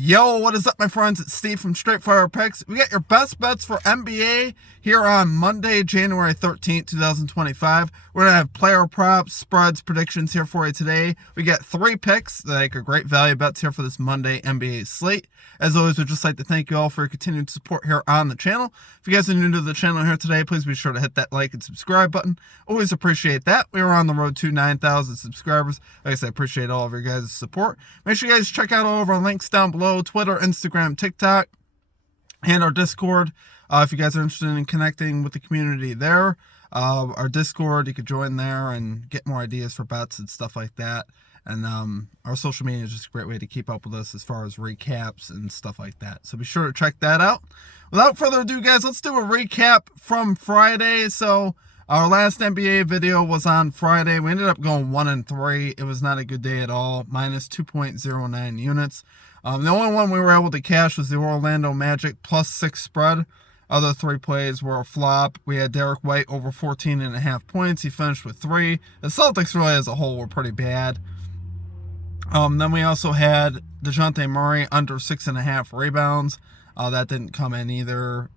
Yo, what is up, my friends? It's Steve from Straight Fire Picks. We got your best bets for NBA here on Monday, January 13th, 2025. We're going to have player props, spreads, predictions here for you today. We got 3 picks that make a great value bets here for this Monday NBA slate. As always, we'd just like to thank you all for your continued support here on the channel. If you guys are new to the channel here today, please be sure to hit that like and subscribe button. Always appreciate that. We are on the road to 9,000 subscribers. Like I said, I appreciate all of your guys' support. Make sure you guys check out all of our links down below: Twitter, Instagram, TikTok, and our Discord. If you guys are interested in connecting with the community there, our Discord, you could join there and get more ideas for bets and stuff like that. And our social media is just a great way to keep up with us as far as recaps and stuff like that. So be sure to check that out. Without further ado, guys, let's do a recap from Friday. So our last NBA video was on Friday. We ended up going 1-3. It was not a good day at all. Minus 2.09 units. The only one we were able to cash was the Orlando Magic +6 spread. Other 3 plays were a flop. We had Derek White over 14.5 points. He finished with 3. The Celtics really as a whole were pretty bad. Then we also had DeJounte Murray under 6.5 rebounds. That didn't come in either.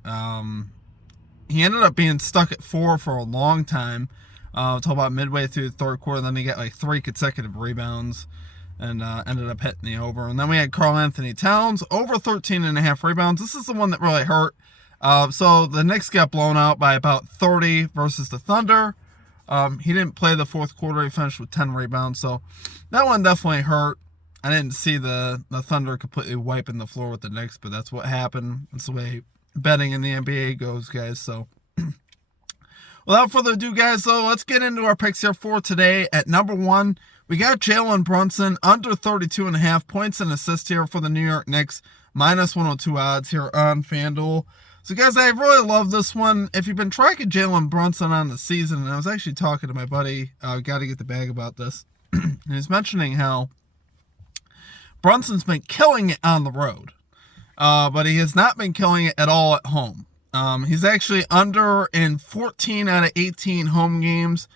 He ended up being stuck at 4 for a long time, until about midway through the third quarter. Then he got like 3 consecutive rebounds and ended up hitting the over. And then we had Karl-Anthony Towns over 13.5 rebounds. This is the one that really hurt. So the Knicks got blown out by about 30 versus the Thunder. He didn't play the fourth quarter. He finished with 10 rebounds. So that one definitely hurt. I didn't see the Thunder completely wiping the floor with the Knicks, but that's what happened. That's the way betting in the NBA goes, guys. So without further ado, guys, so let's get into our picks here for today. At number 1, we got Jalen Brunson under 32.5 points and assists here for the New York Knicks. Minus 102 odds here on FanDuel. So, guys, I really love this one. If you've been tracking Jalen Brunson on the season, and I was actually talking to my buddy, Got to Get the Bag, about this, and he's mentioning how Brunson's been killing it on the road, but he has not been killing it at all at home. He's actually under in 14 out of 18 home games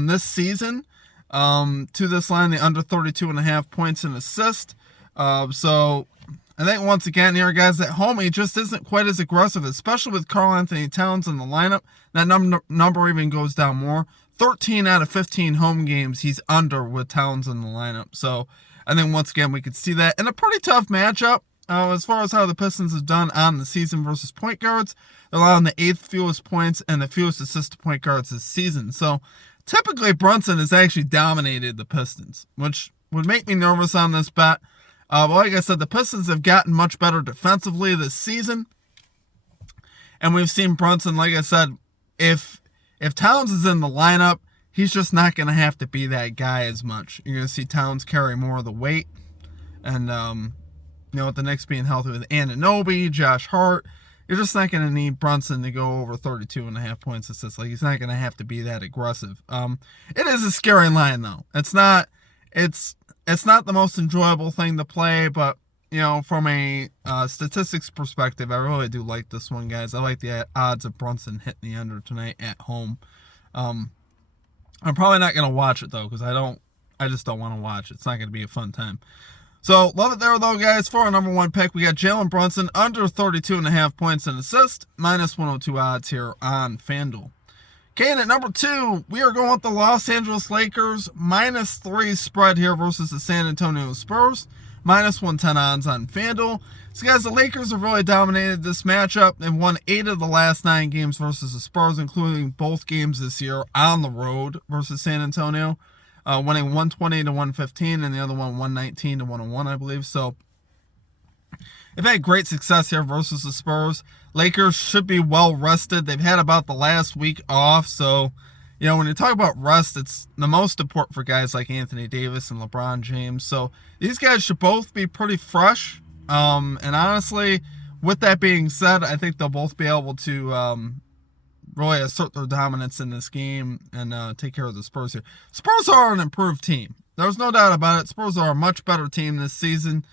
this season. To this line, the under 32.5 points and assist. So I think once again here, guys, at home he just isn't quite as aggressive, especially with Karl-Anthony Towns in the lineup. That number even goes down more. 13 out of 15 home games he's under with Towns in the lineup. So I think once again we could see that in a pretty tough matchup. As far as how the Pistons have done on the season versus point guards, they're allowing the 8th fewest points and the fewest assists to point guards this season. So typically Brunson has actually dominated the Pistons, which would make me nervous on this bet. But like I said, the Pistons have gotten much better defensively this season. And we've seen Brunson, like I said, if Towns is in the lineup, he's just not going to have to be that guy as much. You're going to see Towns carry more of the weight. And, with the Knicks being healthy with Anunoby, Josh Hart, you're just not going to need Brunson to go over 32.5 points assists. Like, he's not going to have to be that aggressive. It is a scary line, though. It's not the most enjoyable thing to play, but, from a statistics perspective, I really do like this one, guys. I like the odds of Brunson hitting the under tonight at home. I'm probably not going to watch it, though, because I just don't want to watch it. It's not going to be a fun time. So, love it there, though, guys. For our number 1 pick, we got Jalen Brunson under 32.5 points and assist. Minus 102 odds here on FanDuel. Okay, and at number 2, we are going with the Los Angeles Lakers. Minus 3 spread here versus the San Antonio Spurs. Minus 110 odds on FanDuel. So, guys, the Lakers have really dominated this matchup. They've won 8 of the last 9 games versus the Spurs, including both games this year on the road versus San Antonio. Winning 120-115, and the other one 119-101, I believe. So they've had great success here versus the Spurs. Lakers should be well rested. They've had about the last week off. So, when you talk about rest, it's the most important for guys like Anthony Davis and LeBron James. So these guys should both be pretty fresh. And honestly, with that being said, I think they'll both be able to really assert their dominance in this game and take care of the Spurs here. Spurs are an improved team. There's no doubt about it. Spurs are a much better team this season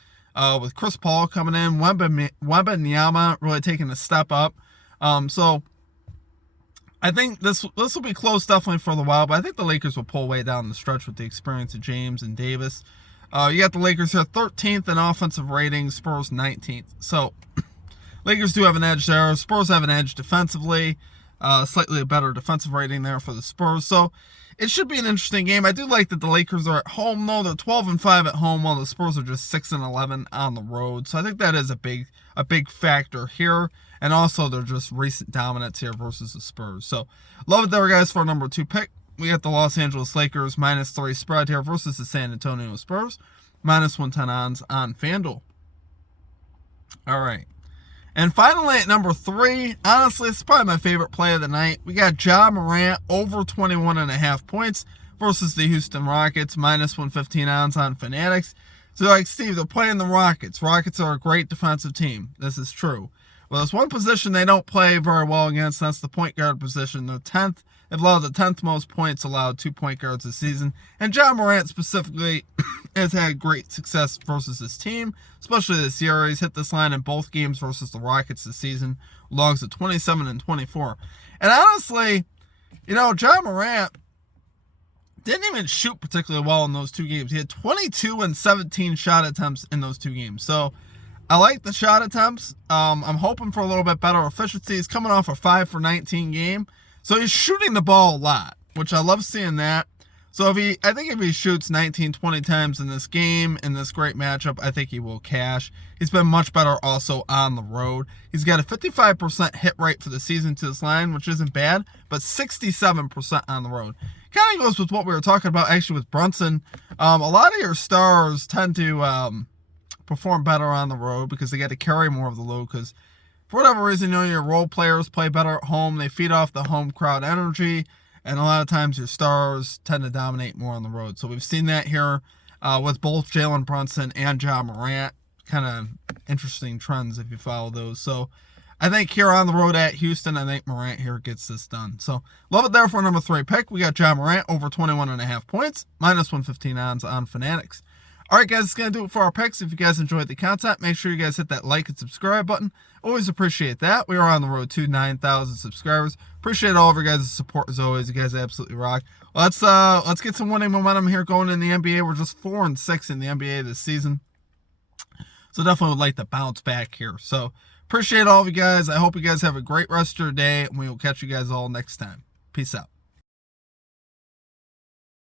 with Chris Paul coming in, Wembanyama really taking a step up. So I think this will be close definitely for a while, but I think the Lakers will pull way down the stretch with the experience of James and Davis. You got the Lakers here 13th in offensive rating, Spurs 19th. So Lakers do have an edge there. Spurs have an edge defensively. Slightly a better defensive rating there for the Spurs. So it should be an interesting game. I do like that the Lakers are at home, though. They're 12-5 at home, while the Spurs are just 6-11 on the road. So I think that is a big factor here. And also, they're just recent dominance here versus the Spurs. So love it there, guys, for our number 2 pick. We got the Los Angeles Lakers -3 spread here versus the San Antonio Spurs. -110 odds on FanDuel. All right. And finally, at number 3, honestly, it's probably my favorite play of the night. We got Ja Morant over 21.5 points versus the Houston Rockets, -115 odds on Fanatics. So, like, Steve, they're playing the Rockets. Rockets are a great defensive team. This is true. Well, there's one position they don't play very well against, and that's the point guard position. They're 10th. They've allowed the 10th most points allowed to point guards this season. And Ja Morant specifically has had great success versus his team, especially this year. He's hit this line in both games versus the Rockets this season. Logs at 27 and 24. And honestly, Ja Morant didn't even shoot particularly well in those 2 games. He had 22 and 17 shot attempts in those 2 games. So I like the shot attempts. I'm hoping for a little bit better efficiency. He's coming off a 5 for 19 game. So he's shooting the ball a lot, which I love seeing that. So I think if he shoots 19, 20 times in this game, in this great matchup, I think he will cash. He's been much better also on the road. He's got a 55% hit rate for the season to this line, which isn't bad, but 67% on the road. Kind of goes with what we were talking about actually with Brunson. A lot of your stars tend to perform better on the road because they get to carry more of the load because for whatever reason, your role players play better at home. They feed off the home crowd energy, and a lot of times your stars tend to dominate more on the road. So we've seen that here with both Jalen Brunson and Ja Morant. Kind of interesting trends if you follow those. So I think here on the road at Houston, I think Morant here gets this done. So love it there for number 3 pick. We got Ja Morant over 21.5 points, -115 odds on Fanatics. All right, guys, it's going to do it for our picks. If you guys enjoyed the content, make sure you guys hit that like and subscribe button. Always appreciate that. We are on the road to 9,000 subscribers. Appreciate all of your guys' support as always. You guys absolutely rock. Let's get some winning momentum here going in the NBA. We're just 4-6 in the NBA this season. So definitely would like to bounce back here. So appreciate all of you guys. I hope you guys have a great rest of your day, and we will catch you guys all next time. Peace out.